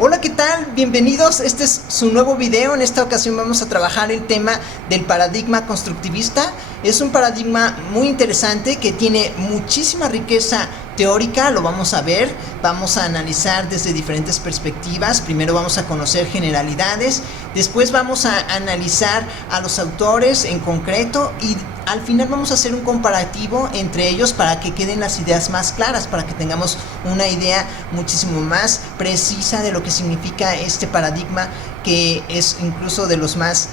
Hola, ¿qué tal? Bienvenidos, este es su nuevo video. En esta ocasión vamos a trabajar el tema del paradigma constructivista. Es un paradigma muy interesante que tiene muchísima riqueza teórica, lo vamos a ver, vamos a analizar desde diferentes perspectivas. Primero vamos a conocer generalidades, después vamos a analizar a los autores en concreto y al final vamos a hacer un comparativo entre ellos para que queden las ideas más claras, para que tengamos una idea muchísimo más precisa de lo que significa este paradigma, que es incluso de los más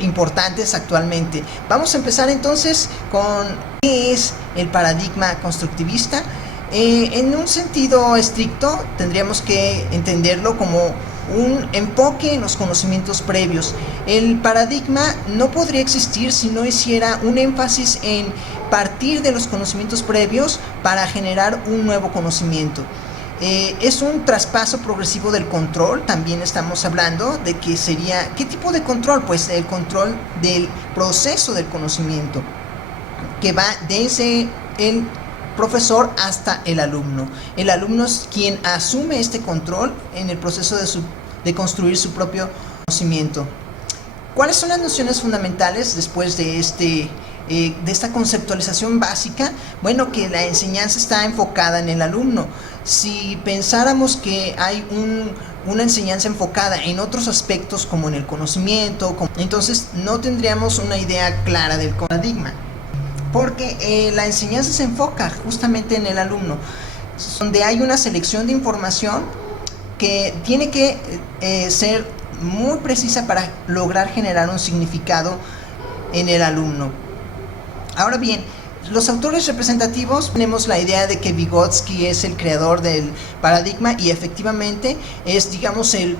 importantes actualmente. Vamos a empezar entonces con ¿qué es el paradigma constructivista? En un sentido estricto tendríamos que entenderlo como un enfoque en los conocimientos previos. El paradigma no podría existir si no hiciera un énfasis en partir de los conocimientos previos para generar un nuevo conocimiento. Es un traspaso progresivo del control. También estamos hablando de que sería, ¿qué tipo de control? Pues el control del proceso del conocimiento, que va desde el profesor hasta el alumno. El alumno es quien asume este control en el proceso de construir su propio conocimiento. ¿Cuáles son las nociones fundamentales después de esta conceptualización básica? Bueno, que la enseñanza está enfocada en el alumno. Si pensáramos que hay una enseñanza enfocada en otros aspectos como en el conocimiento, entonces no tendríamos una idea clara del paradigma, porque la enseñanza se enfoca justamente en el alumno, donde hay una selección de información que tiene que ser muy precisa para lograr generar un significado en el alumno. Ahora bien, los autores representativos, tenemos la idea de que Vygotsky es el creador del paradigma y efectivamente es, digamos, el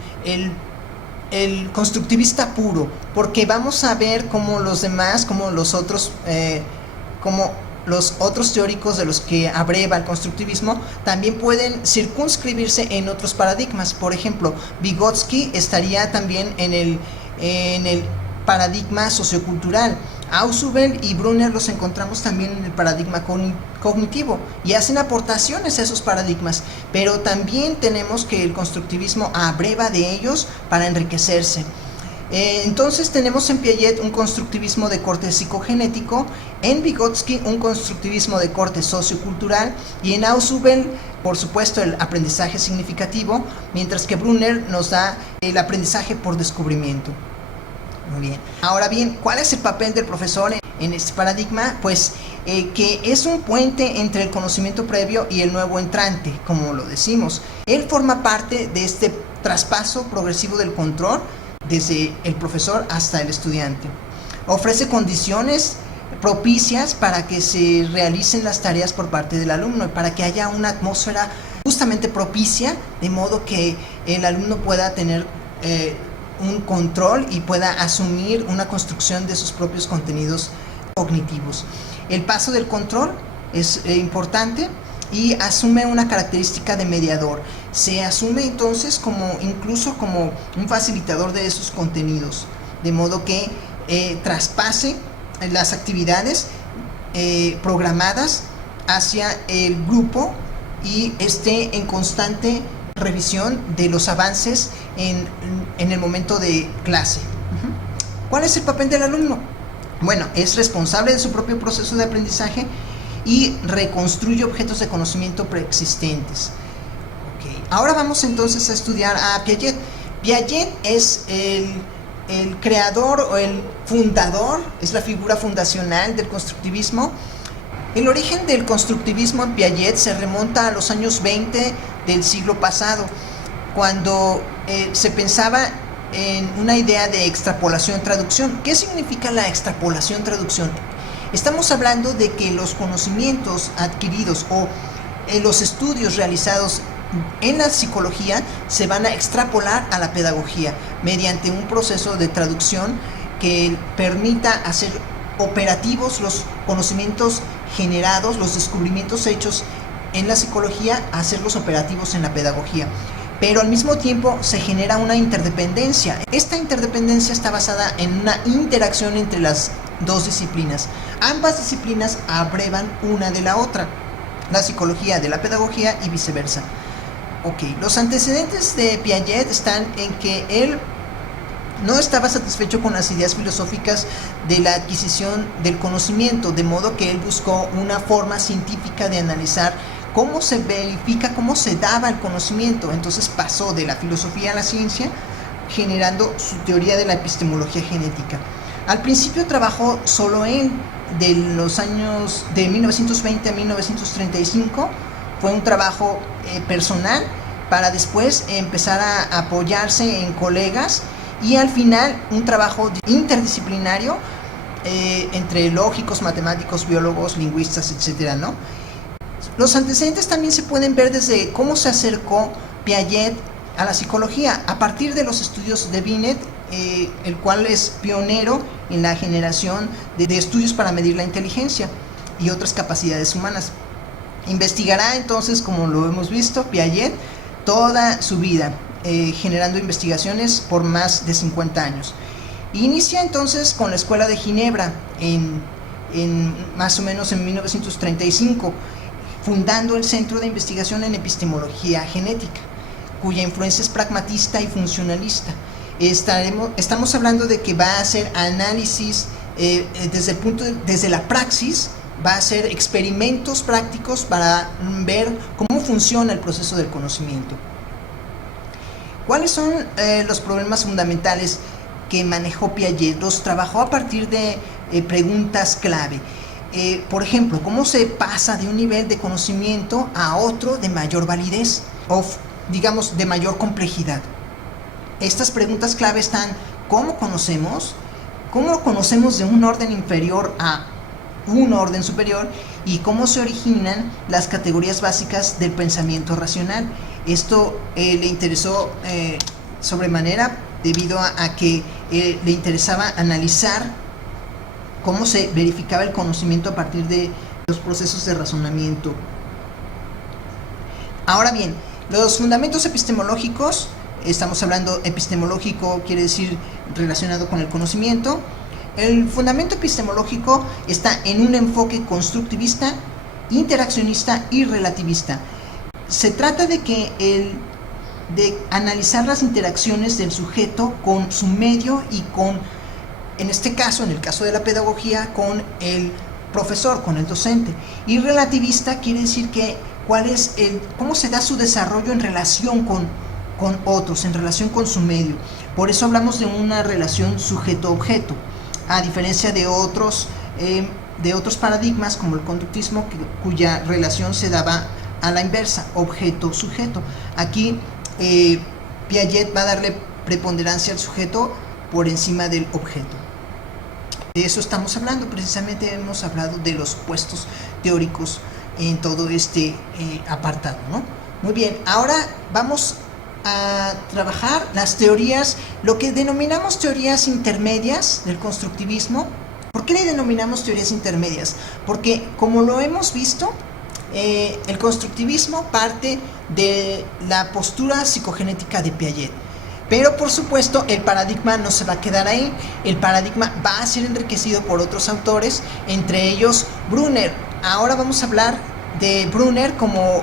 constructivista puro, porque vamos a ver cómo los demás, como los otros teóricos de los que abreva el constructivismo, también pueden circunscribirse en otros paradigmas. Por ejemplo, Vygotsky estaría también en el paradigma sociocultural. Ausubel y Brunner los encontramos también en el paradigma cognitivo y hacen aportaciones a esos paradigmas, pero también tenemos que el constructivismo abreva de ellos para enriquecerse. Entonces tenemos en Piaget un constructivismo de corte psicogenético, en Vygotsky un constructivismo de corte sociocultural y en Ausubel, por supuesto, el aprendizaje significativo, mientras que Brunner nos da el aprendizaje por descubrimiento. Muy bien. Ahora bien, ¿cuál es el papel del profesor en este paradigma? Pues que es un puente entre el conocimiento previo y el nuevo entrante, como lo decimos. Él forma parte de este traspaso progresivo del control desde el profesor hasta el estudiante. Ofrece condiciones propicias para que se realicen las tareas por parte del alumno y para que haya una atmósfera justamente propicia, de modo que el alumno pueda tener un control y pueda asumir una construcción de sus propios contenidos cognitivos. El paso del control es importante y asume una característica de mediador. Se asume entonces incluso como un facilitador de esos contenidos, de modo que traspase las actividades programadas hacia el grupo y esté en constante revisión de los avances en el momento de clase. ¿Cuál es el papel del alumno? Bueno, es responsable de su propio proceso de aprendizaje y reconstruye objetos de conocimiento preexistentes. Okay. Ahora vamos entonces a estudiar a Piaget. Piaget es el creador o el fundador, es la figura fundacional del constructivismo. El origen del constructivismo en Piaget se remonta a los años 20 del siglo pasado, cuando se pensaba en una idea de extrapolación-traducción. ¿Qué significa la extrapolación-traducción? Estamos hablando de que los conocimientos adquiridos o los estudios realizados en la psicología se van a extrapolar a la pedagogía mediante un proceso de traducción que permita hacer operativos los conocimientos generados, los descubrimientos hechos en la psicología, hacerlos operativos en la pedagogía. Pero al mismo tiempo se genera una interdependencia. Esta interdependencia está basada en una interacción entre las dos disciplinas. Ambas disciplinas abrevan una de la otra, la psicología de la pedagogía y viceversa. Ok, los antecedentes de Piaget están en que él no estaba satisfecho con las ideas filosóficas de la adquisición del conocimiento, de modo que él buscó una forma científica de analizar cómo se verifica, cómo se daba el conocimiento. Entonces pasó de la filosofía a la ciencia, generando su teoría de la epistemología genética. Al principio trabajó solo él, de los años de 1920 a 1935, fue un trabajo personal, para después empezar a apoyarse en colegas, y al final un trabajo interdisciplinario entre lógicos, matemáticos, biólogos, lingüistas, etcétera, ¿no? Los antecedentes también se pueden ver desde cómo se acercó Piaget a la psicología, a partir de los estudios de Binet, el cual es pionero en la generación de estudios para medir la inteligencia y otras capacidades humanas. Investigará entonces, como lo hemos visto, Piaget toda su vida, generando investigaciones por más de 50 años. Inicia entonces con la Escuela de Ginebra en más o menos en 1935, fundando el Centro de Investigación en Epistemología Genética, cuya influencia es pragmatista y funcionalista. Estamos hablando de que va a hacer análisis desde la praxis, va a hacer experimentos prácticos para ver cómo funciona el proceso del conocimiento. ¿Cuáles son los problemas fundamentales que manejó Piaget? Los trabajó a partir de preguntas clave. Por ejemplo, ¿cómo se pasa de un nivel de conocimiento a otro de mayor validez o, digamos, de mayor complejidad? Estas preguntas clave están: ¿cómo conocemos? ¿Cómo conocemos de un orden inferior a un orden superior? Y cómo se originan las categorías básicas del pensamiento racional. Esto le interesó sobremanera debido a que le interesaba analizar cómo se verificaba el conocimiento a partir de los procesos de razonamiento. Ahora bien, los fundamentos epistemológicos, estamos hablando epistemológico, quiere decir relacionado con el conocimiento. El fundamento epistemológico está en un enfoque constructivista, interaccionista y relativista. Se trata de analizar las interacciones del sujeto con su medio y con, en este caso, en el caso de la pedagogía, con el profesor, con el docente. Y relativista quiere decir que cómo se da su desarrollo en relación con otros, en relación con su medio. Por eso hablamos de una relación sujeto-objeto, a diferencia de otros paradigmas como el conductismo, cuya relación se daba a la inversa, objeto-sujeto. Aquí Piaget va a darle preponderancia al sujeto por encima del objeto. De eso estamos hablando, precisamente hemos hablado de los puestos teóricos en todo este apartado, ¿no? Muy bien, ahora vamos a trabajar las teorías, lo que denominamos teorías intermedias del constructivismo. ¿Por qué le denominamos teorías intermedias? Porque, como lo hemos visto, el constructivismo parte de la postura psicogenética de Piaget. Pero, por supuesto, el paradigma no se va a quedar ahí. El paradigma va a ser enriquecido por otros autores, entre ellos Brunner. Ahora vamos a hablar de Brunner como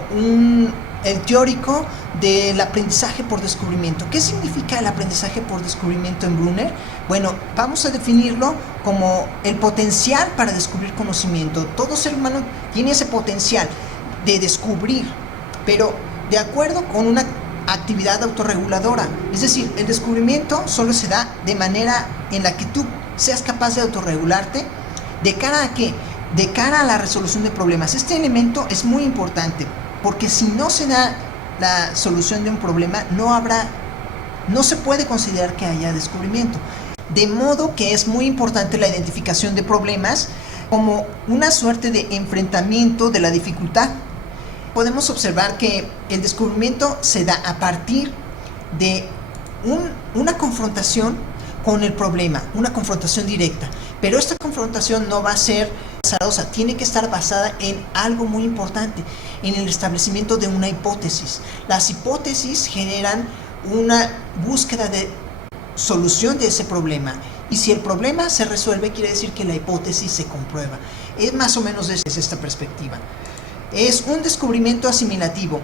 el teórico del aprendizaje por descubrimiento. ¿Qué significa el aprendizaje por descubrimiento en Brunner? Bueno, vamos a definirlo como el potencial para descubrir conocimiento. Todo ser humano tiene ese potencial de descubrir, pero de acuerdo con una actividad autorreguladora. Es decir, el descubrimiento solo se da de manera en la que tú seas capaz de autorregularte. ¿De cara a qué? De cara a la resolución de problemas. Este elemento es muy importante, porque si no se da la solución de un problema, no se puede considerar que haya descubrimiento. De modo que es muy importante la identificación de problemas como una suerte de enfrentamiento de la dificultad. Podemos observar que el descubrimiento se da a partir de una confrontación con el problema, una confrontación directa. Pero esta confrontación no va a ser azarosa, tiene que estar basada en algo muy importante, en el establecimiento de una hipótesis. Las hipótesis generan una búsqueda de solución de ese problema, y si el problema se resuelve, quiere decir que la hipótesis se comprueba. Es más o menos desde esta perspectiva. Es un descubrimiento asimilativo.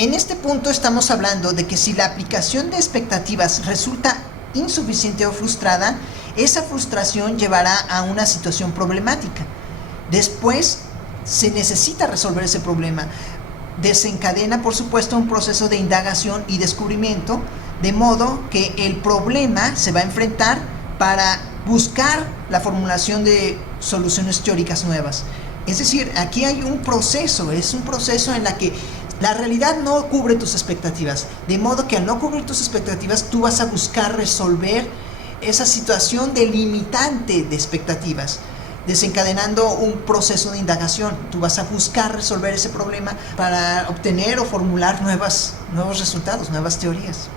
En este punto estamos hablando de que si la aplicación de expectativas resulta insuficiente o frustrada, esa frustración llevará a una situación problemática. Después se necesita resolver ese problema. Desencadena, por supuesto, un proceso de indagación y descubrimiento, de modo que el problema se va a enfrentar para buscar la formulación de soluciones teóricas nuevas. Es decir, aquí hay un proceso, es un proceso en la que la realidad no cubre tus expectativas, de modo que al no cubrir tus expectativas, tú vas a buscar resolver esa situación delimitante de expectativas, desencadenando un proceso de indagación. Tú vas a buscar resolver ese problema para obtener o formular nuevos resultados, nuevas teorías.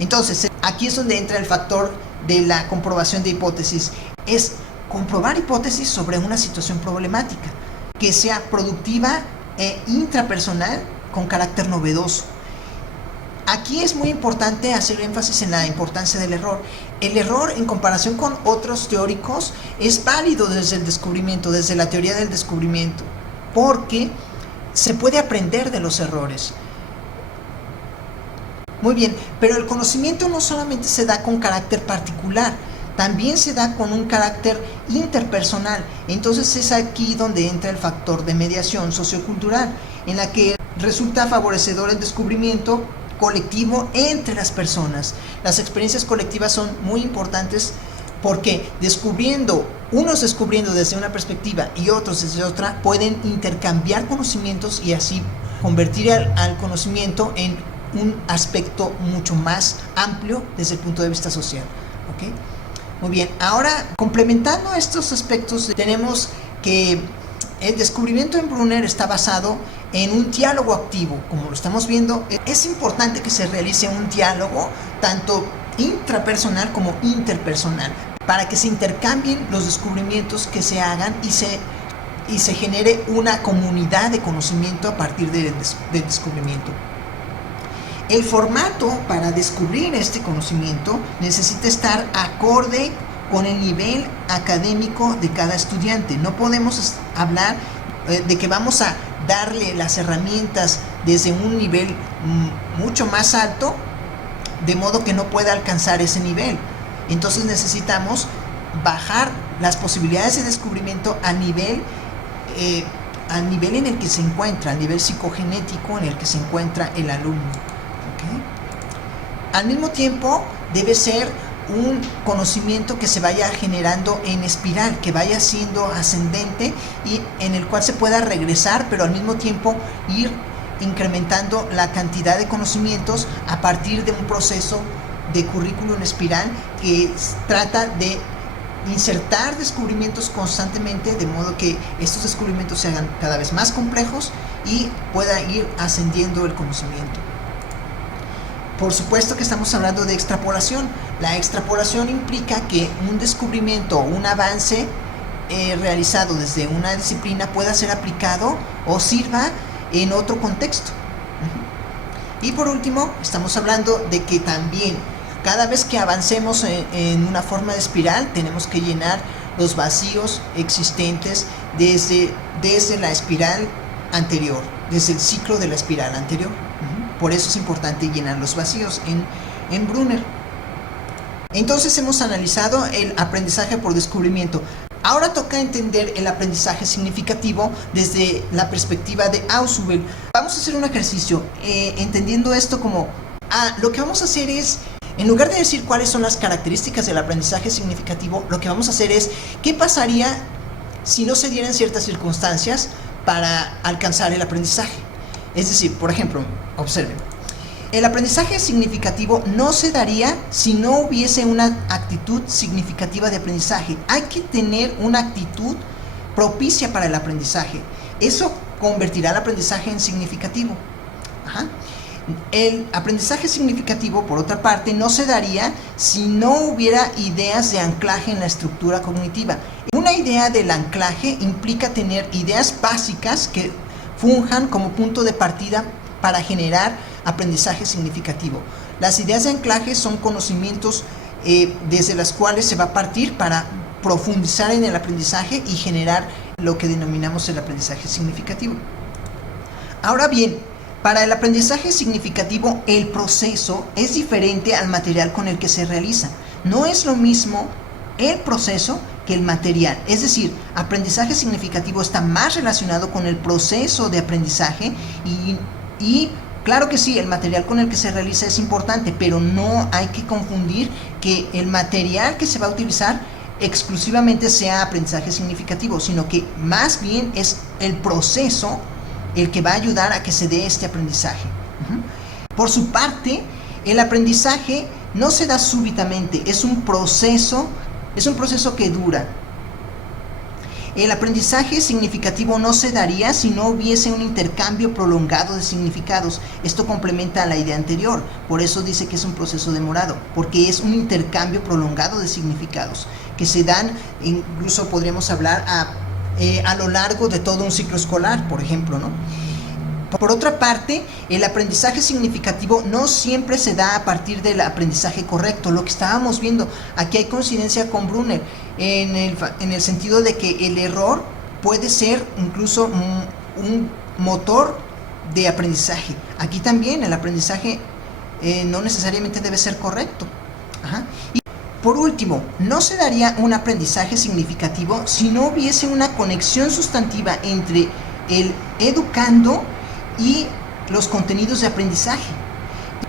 Entonces, aquí es donde entra el factor de la comprobación de hipótesis. Es comprobar hipótesis sobre una situación problemática, que sea productiva e intrapersonal con carácter novedoso. Aquí es muy importante hacer énfasis en la importancia del error. El error, en comparación con otros teóricos, es válido desde el descubrimiento, desde la teoría del descubrimiento, porque se puede aprender de los errores. Muy bien, pero el conocimiento no solamente se da con carácter particular, también se da con un carácter interpersonal. Entonces es aquí donde entra el factor de mediación sociocultural, en la que resulta favorecedor el descubrimiento colectivo entre las personas. Las experiencias colectivas son muy importantes porque unos descubriendo desde una perspectiva y otros desde otra, pueden intercambiar conocimientos y así convertir al conocimiento en un aspecto mucho más amplio desde el punto de vista social. ¿Okay? Muy bien, ahora complementando estos aspectos, tenemos que el descubrimiento en Brunner está basado en un diálogo activo. Como lo estamos viendo, es importante que se realice un diálogo tanto intrapersonal como interpersonal para que se intercambien los descubrimientos que se hagan y se genere una comunidad de conocimiento a partir del descubrimiento. El formato para descubrir este conocimiento necesita estar acorde con el nivel académico de cada estudiante. No podemos hablar de que vamos a darle las herramientas desde un nivel mucho más alto, de modo que no pueda alcanzar ese nivel. Entonces necesitamos bajar las posibilidades de descubrimiento al nivel en el que se encuentra, al nivel psicogenético en el que se encuentra el alumno. ¿Okay? Al mismo tiempo, debe ser un conocimiento que se vaya generando en espiral, que vaya siendo ascendente y en el cual se pueda regresar, pero al mismo tiempo ir incrementando la cantidad de conocimientos a partir de un proceso de currículum en espiral que trata de insertar descubrimientos constantemente, de modo que estos descubrimientos se hagan cada vez más complejos y pueda ir ascendiendo el conocimiento. Por supuesto que estamos hablando de extrapolación. La extrapolación implica que un descubrimiento o un avance realizado desde una disciplina pueda ser aplicado o sirva en otro contexto. Y por último, estamos hablando de que también cada vez que avancemos en una forma de espiral, tenemos que llenar los vacíos existentes desde la espiral anterior, desde el ciclo de la espiral anterior. Por eso es importante llenar los vacíos en Brunner. Entonces hemos analizado el aprendizaje por descubrimiento. Ahora toca entender el aprendizaje significativo desde la perspectiva de Ausubel. Vamos a hacer un ejercicio entendiendo esto como lo que vamos a hacer es, en lugar de decir cuáles son las características del aprendizaje significativo, lo que vamos a hacer es qué pasaría si no se dieran ciertas circunstancias para alcanzar el aprendizaje. Es decir, por ejemplo, observen, el aprendizaje significativo no se daría si no hubiese una actitud significativa de aprendizaje. Hay que tener una actitud propicia para el aprendizaje. Eso convertirá el aprendizaje en significativo. El aprendizaje significativo, por otra parte, no se daría si no hubiera ideas de anclaje en la estructura cognitiva. Una idea del anclaje implica tener ideas básicas que funjan como punto de partida para generar aprendizaje significativo. Las ideas de anclaje son conocimientos desde las cuales se va a partir para profundizar en el aprendizaje y generar lo que denominamos el aprendizaje significativo. Ahora bien, Para el aprendizaje significativo, el proceso es diferente al material con el que se realiza. No es lo mismo el proceso que el material. Es decir, aprendizaje significativo está más relacionado con el proceso de aprendizaje y claro que sí, el material con el que se realiza es importante, pero no hay que confundir que el material que se va a utilizar exclusivamente sea aprendizaje significativo, sino que más bien es el proceso el que va a ayudar a que se dé este aprendizaje. Por su parte, el aprendizaje no se da súbitamente, es un proceso que dura. El aprendizaje significativo no se daría si no hubiese un intercambio prolongado de significados. Esto complementa la idea anterior, por eso dice que es un proceso demorado, porque es un intercambio prolongado de significados que se dan, incluso podríamos hablar a lo largo de todo un ciclo escolar, por ejemplo, ¿no? Por otra parte, el aprendizaje significativo no siempre se da a partir del aprendizaje correcto. Lo que estábamos viendo, aquí hay coincidencia con Brunner, en el sentido de que el error puede ser incluso un motor de aprendizaje. Aquí también el aprendizaje no necesariamente debe ser correcto. Y por último, no se daría un aprendizaje significativo si no hubiese una conexión sustantiva entre el educando y los contenidos de aprendizaje.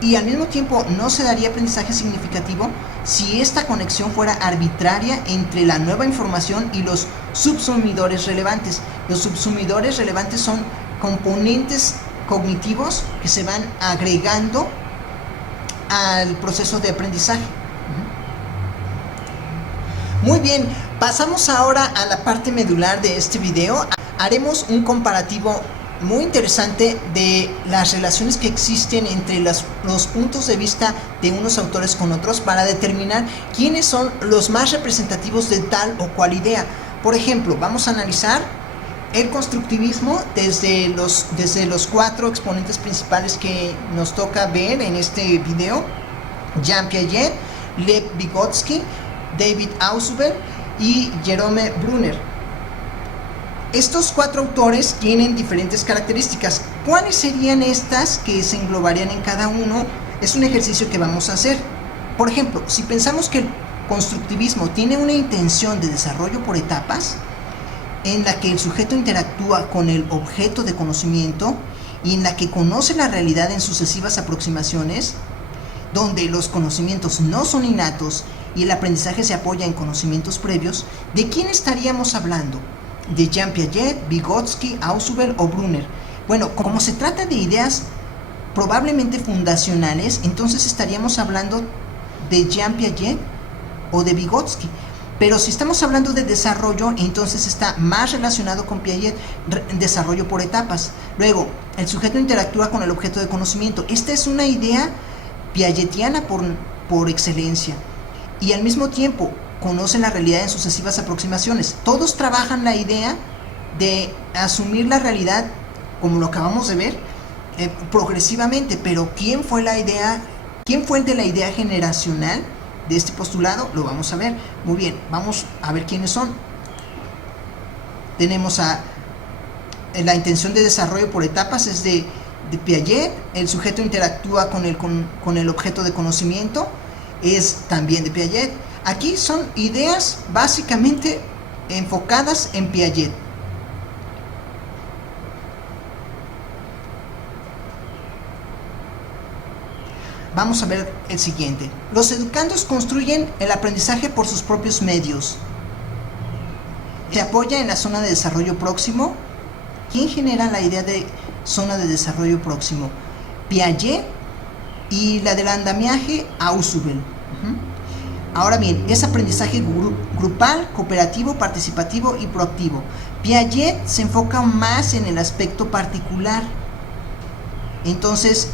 Y al mismo tiempo no se daría aprendizaje significativo si esta conexión fuera arbitraria entre la nueva información y los subsumidores relevantes. Los subsumidores relevantes son componentes cognitivos que se van agregando al proceso de aprendizaje. Muy bien, pasamos ahora a la parte medular de este video. Haremos un comparativo muy interesante de las relaciones que existen entre los puntos de vista de unos autores con otros para determinar quiénes son los más representativos de tal o cual idea. Por ejemplo, vamos a analizar el constructivismo desde los 4 exponentes principales que nos toca ver en este video: Jean Piaget, Lev Vygotsky, David Ausubel y Jerome Brunner. Estos 4 autores tienen diferentes características. ¿Cuáles serían estas que se englobarían en cada uno? Es un ejercicio que vamos a hacer. Por ejemplo, si pensamos que el constructivismo tiene una intención de desarrollo por etapas, en la que el sujeto interactúa con el objeto de conocimiento y en la que conoce la realidad en sucesivas aproximaciones, donde los conocimientos no son innatos y el aprendizaje se apoya en conocimientos previos, ¿de quién estaríamos hablando? ¿De Jean Piaget, Vygotsky, Ausubel o Brunner? Bueno, como se trata de ideas probablemente fundacionales, entonces estaríamos hablando de Jean Piaget o de Vygotsky. Pero si estamos hablando de desarrollo, entonces está más relacionado con Piaget, desarrollo por etapas. Luego, el sujeto interactúa con el objeto de conocimiento. Esta es una idea piagetiana por excelencia. Y al mismo tiempo, conocen la realidad en sucesivas aproximaciones. Todos trabajan la idea de asumir la realidad, como lo acabamos de ver, progresivamente. Pero ¿quién fue el de la idea generacional de este postulado? Lo vamos a ver. Muy bien, vamos a ver quiénes son. Tenemos la intención de desarrollo por etapas, es de Piaget. El sujeto interactúa con el objeto de conocimiento, es también de Piaget. Aquí son ideas básicamente enfocadas en Piaget. Vamos a ver el siguiente. Los educandos construyen el aprendizaje por sus propios medios. Se apoya en la zona de desarrollo próximo. ¿Quién genera la idea de zona de desarrollo próximo? Piaget, y la del andamiaje, Ausubel. Ahora bien, es aprendizaje grupal, cooperativo, participativo y proactivo. Piaget se enfoca más en el aspecto particular. Entonces,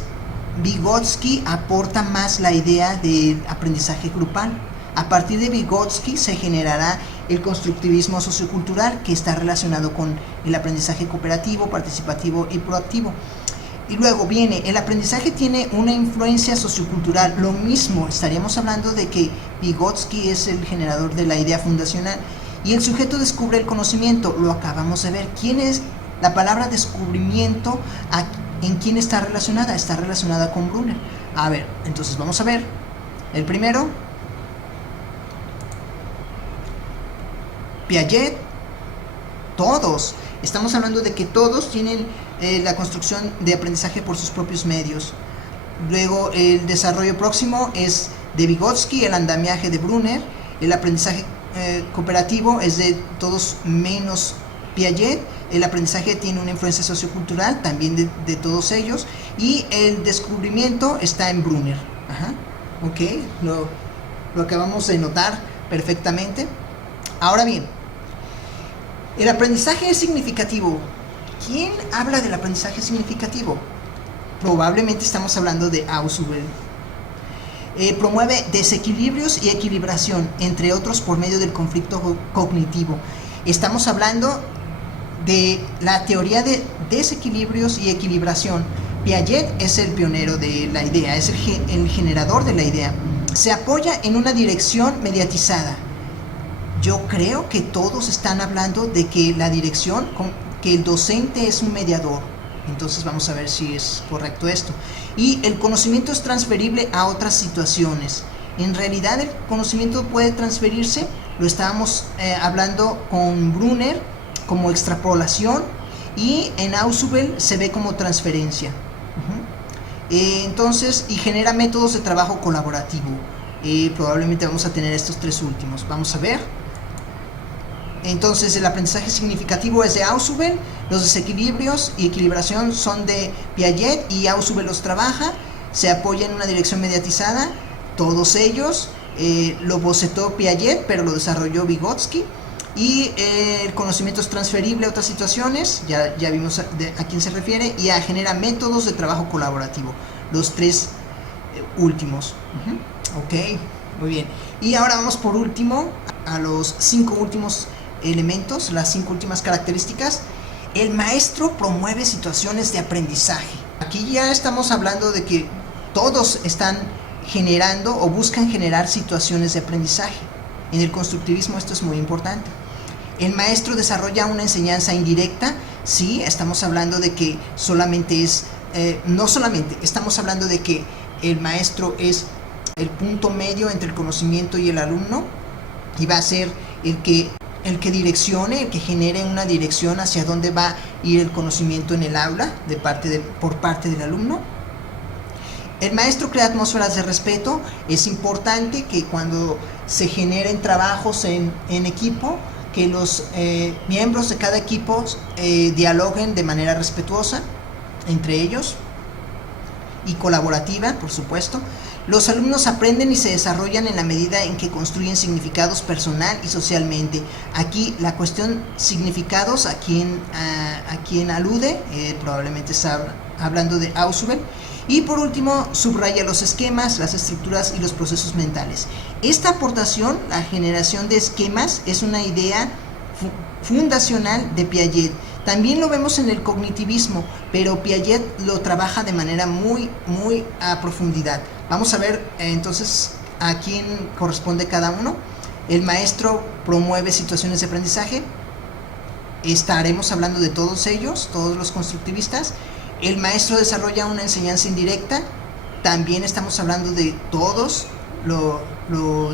Vygotsky aporta más la idea del aprendizaje grupal. A partir de Vygotsky se generará el constructivismo sociocultural, que está relacionado con el aprendizaje cooperativo, participativo y proactivo. Y luego viene, el aprendizaje tiene una influencia sociocultural. Lo mismo, estaríamos hablando de que Vygotsky es el generador de la idea fundacional. Y el sujeto descubre el conocimiento, lo acabamos de ver. ¿Quién es? La palabra descubrimiento ¿En quién está relacionada? Está relacionada con Brunner. A ver, entonces vamos a ver. El primero, Piaget, todos. Estamos hablando de que todos tienen la construcción de aprendizaje por sus propios medios. Luego, el desarrollo próximo es de Vygotsky, el andamiaje de Brunner. El aprendizaje cooperativo es de todos menos Piaget. El aprendizaje tiene una influencia sociocultural también de todos ellos. Y el descubrimiento está en Brunner. Ajá. Ok, lo acabamos de notar perfectamente. Ahora bien, el aprendizaje es significativo. ¿Quién habla del aprendizaje significativo? Probablemente estamos hablando de Ausubel. Promueve desequilibrios y equilibración, entre otros, por medio del conflicto cognitivo. Estamos hablando de la teoría de desequilibrios y equilibración. Piaget es el pionero de la idea, es el generador de la idea. Se apoya en una dirección mediatizada. Yo creo que todos están hablando de que la dirección, que el docente es un mediador. Entonces vamos a ver si es correcto esto. Y el conocimiento es transferible a otras situaciones. En realidad el conocimiento puede transferirse, lo estábamos hablando con Brunner, como extrapolación, y en Ausubel se ve como transferencia. Entonces, y genera métodos de trabajo colaborativo. Probablemente vamos a tener estos tres últimos. Vamos a ver. Entonces, el aprendizaje significativo es de Ausubel, los desequilibrios y equilibración son de Piaget y Ausubel los trabaja, se apoya en una dirección mediatizada, todos ellos, lo bocetó Piaget, pero lo desarrolló Vygotsky, y el conocimiento es transferible a otras situaciones, ya vimos a quién se refiere, y genera métodos de trabajo colaborativo, los tres últimos. Ok, muy bien. Y ahora vamos por último a los 5 últimos elementos, las 5 últimas características. El maestro promueve situaciones de aprendizaje. Aquí ya estamos hablando de que todos están generando o buscan generar situaciones de aprendizaje. En el constructivismo esto es muy importante. El maestro desarrolla una enseñanza indirecta. Sí, estamos hablando de que solamente es, no solamente, estamos hablando de que el maestro es el punto medio entre el conocimiento y el alumno, y va a ser el que direccione, el que genere una dirección hacia dónde va a ir el conocimiento en el aula por parte del alumno. El maestro crea atmósferas de respeto. Es importante que cuando se generen trabajos en equipo, que los miembros de cada equipo dialoguen de manera respetuosa entre ellos y colaborativa, por supuesto. Los alumnos aprenden y se desarrollan en la medida en que construyen significados personal y socialmente. Aquí la cuestión significados, a quien alude, probablemente está hablando de Ausubel. Y por último, subraya los esquemas, las estructuras y los procesos mentales. Esta aportación, la generación de esquemas, es una idea fundacional de Piaget. También lo vemos en el cognitivismo, pero Piaget lo trabaja de manera muy a profundidad. Vamos a ver entonces a quién corresponde cada uno. El maestro promueve situaciones de aprendizaje. Estaremos hablando de todos ellos, todos los constructivistas. El maestro desarrolla una enseñanza indirecta. También estamos hablando de todos, lo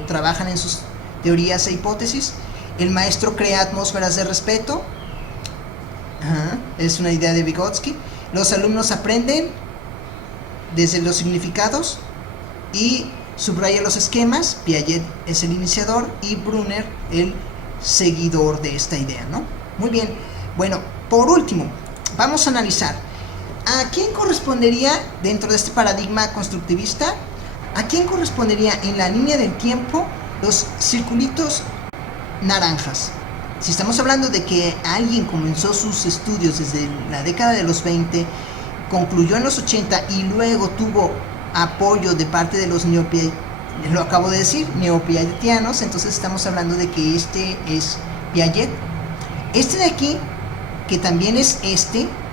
trabajan en sus teorías e hipótesis. El maestro crea atmósferas de respeto. Es una idea de Vygotsky. Los alumnos aprenden desde los significados y subraya los esquemas. Piaget es el iniciador y Brunner el seguidor de esta idea, ¿no? Muy bien. Bueno, por último, vamos a analizar ¿a quién correspondería dentro de este paradigma constructivista? ¿A quién correspondería en la línea del tiempo los circulitos naranjas? Si estamos hablando de que alguien comenzó sus estudios desde la década de los 20, concluyó en los 80 y luego tuvo apoyo de parte de los neopiagetianos, entonces estamos hablando de que este es Piaget. Este de aquí, que también es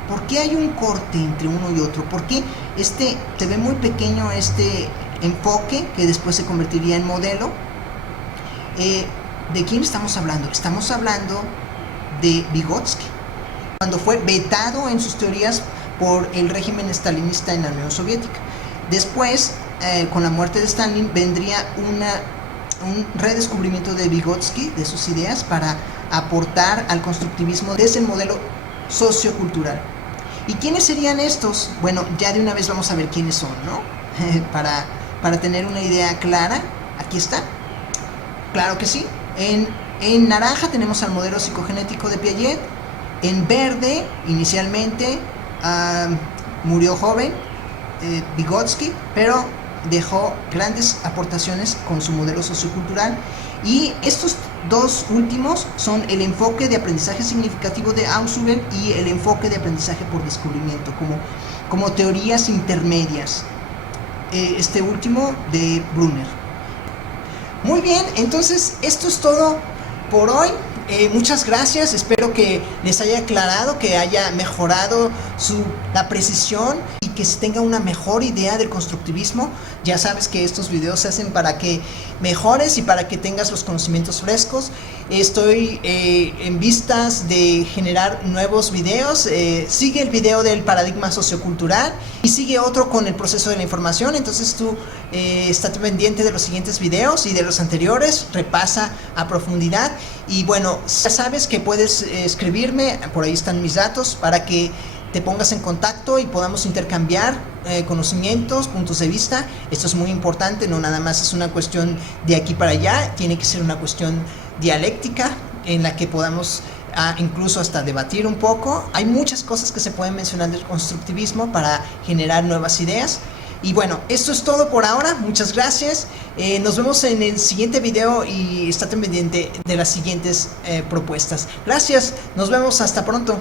¿por qué hay un corte entre uno y otro? ¿Por qué se ve muy pequeño este enfoque que después se convertiría en modelo? ¿De quién estamos hablando? Estamos hablando de Vygotsky. Cuando fue vetado en sus teorías por el régimen stalinista en la Unión Soviética. Después, con la muerte de Stalin, vendría un redescubrimiento de Vygotsky, de sus ideas, para aportar al constructivismo desde el modelo sociocultural. ¿Y quiénes serían estos? Bueno, ya de una vez vamos a ver quiénes son, ¿no? para tener una idea clara, aquí está. Claro que sí. En naranja tenemos al modelo psicogenético de Piaget. En verde, inicialmente, murió joven Vygotsky, pero dejó grandes aportaciones con su modelo sociocultural. Y estos dos últimos son el enfoque de aprendizaje significativo de Ausubel y el enfoque de aprendizaje por descubrimiento, como teorías intermedias. Este último de Brunner. Muy bien, entonces esto es todo por hoy. Muchas gracias, espero que les haya aclarado, que haya mejorado la precisión y que se tenga una mejor idea del constructivismo. Ya sabes que estos videos se hacen para que mejores y para que tengas los conocimientos frescos. Estoy en vistas de generar nuevos videos. Sigue el video del paradigma sociocultural y sigue otro con el proceso de la información. Entonces tú estate pendiente de los siguientes videos y de los anteriores, repasa a profundidad. Y bueno, ya sabes que puedes escribirme, por ahí están mis datos, para que te pongas en contacto y podamos intercambiar conocimientos, puntos de vista. Esto es muy importante, no nada más es una cuestión de aquí para allá, tiene que ser una cuestión dialéctica en la que podamos incluso hasta debatir un poco. Hay muchas cosas que se pueden mencionar del constructivismo para generar nuevas ideas. Y bueno, esto es todo por ahora, muchas gracias. Nos vemos en el siguiente video y estate pendiente de las siguientes propuestas. Gracias, nos vemos, hasta pronto.